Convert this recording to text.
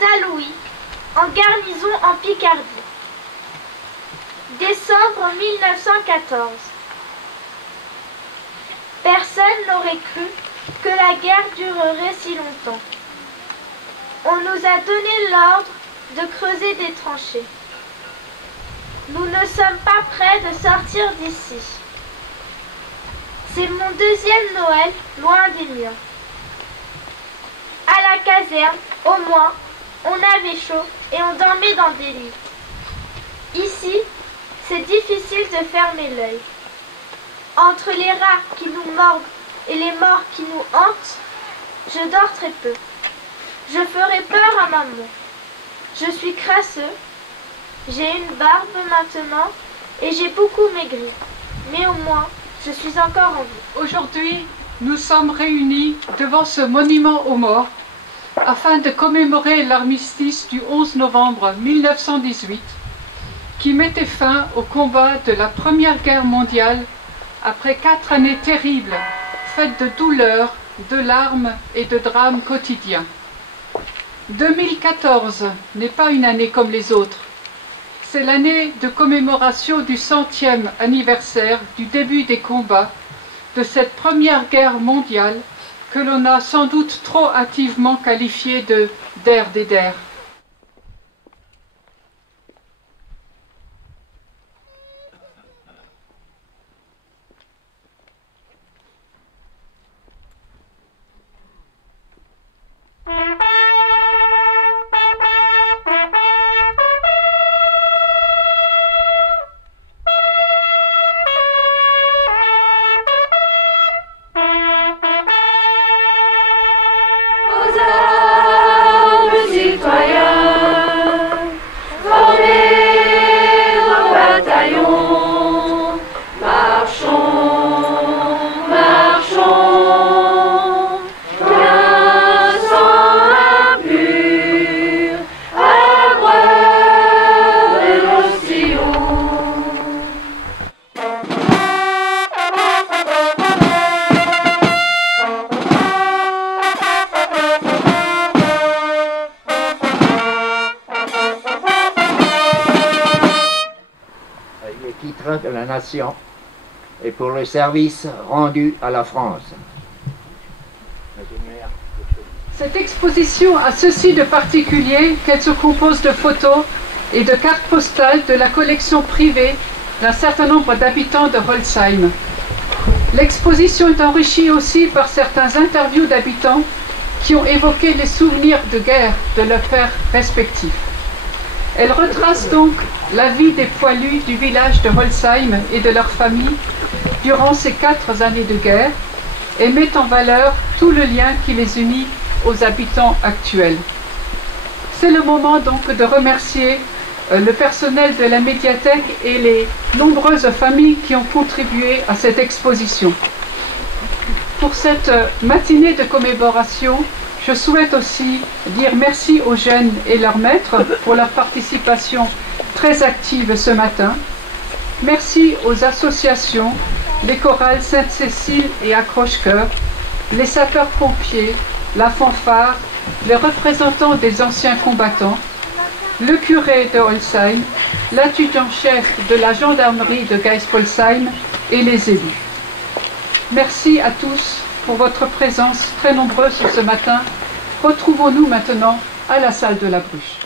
soldat Louis, en garnison en Picardie. Décembre 1914. Personne n'aurait cru que la guerre durerait si longtemps. On nous a donné l'ordre de creuser des tranchées. Nous ne sommes pas prêts de sortir d'ici. C'est mon deuxième Noël loin des miens. À la caserne, au moins, on avait chaud et on dormait dans des lits. Ici, c'est difficile de fermer l'œil. Entre les rats qui nous mordent et les morts qui nous hantent, je dors très peu. Je ferai peur à maman. Je suis crasseux. J'ai une barbe maintenant et j'ai beaucoup maigri. Mais au moins, je suis encore en vie. Aujourd'hui, nous sommes réunis devant ce monument aux morts afin de commémorer l'armistice du 11 novembre 1918 qui mettait fin au combat de la Première Guerre mondiale après 4 années terribles faites de douleurs, de larmes et de drames quotidiens. 2014 n'est pas une année comme les autres. C'est l'année de commémoration du 100e anniversaire du début des combats de cette Première Guerre mondiale que l'on a sans doute trop hâtivement qualifiée de « der des der ». De la nation et pour le service rendu à la France. Cette exposition a ceci de particulier qu'elle se compose de photos et de cartes postales de la collection privée d'un certain nombre d'habitants de Holzheim. L'exposition est enrichie aussi par certains interviews d'habitants qui ont évoqué les souvenirs de guerre de leurs pères respectifs. Elle retrace donc la vie des poilus du village de Holzheim et de leurs familles durant ces 4 années de guerre et met en valeur tout le lien qui les unit aux habitants actuels. C'est le moment donc de remercier le personnel de la médiathèque et les nombreuses familles qui ont contribué à cette exposition. Pour cette matinée de commémoration, je souhaite aussi dire merci aux jeunes et leurs maîtres pour leur participation très active ce matin. Merci aux associations, les chorales Sainte-Cécile et Accroche-Cœur, les sapeurs-pompiers, la fanfare, les représentants des anciens combattants, le curé de Holzheim, l'adjudant-chef de la gendarmerie de Geispolsheim et les élus. Merci à tous pour votre présence très nombreuse ce matin. Retrouvons-nous maintenant à la salle de la Bruche.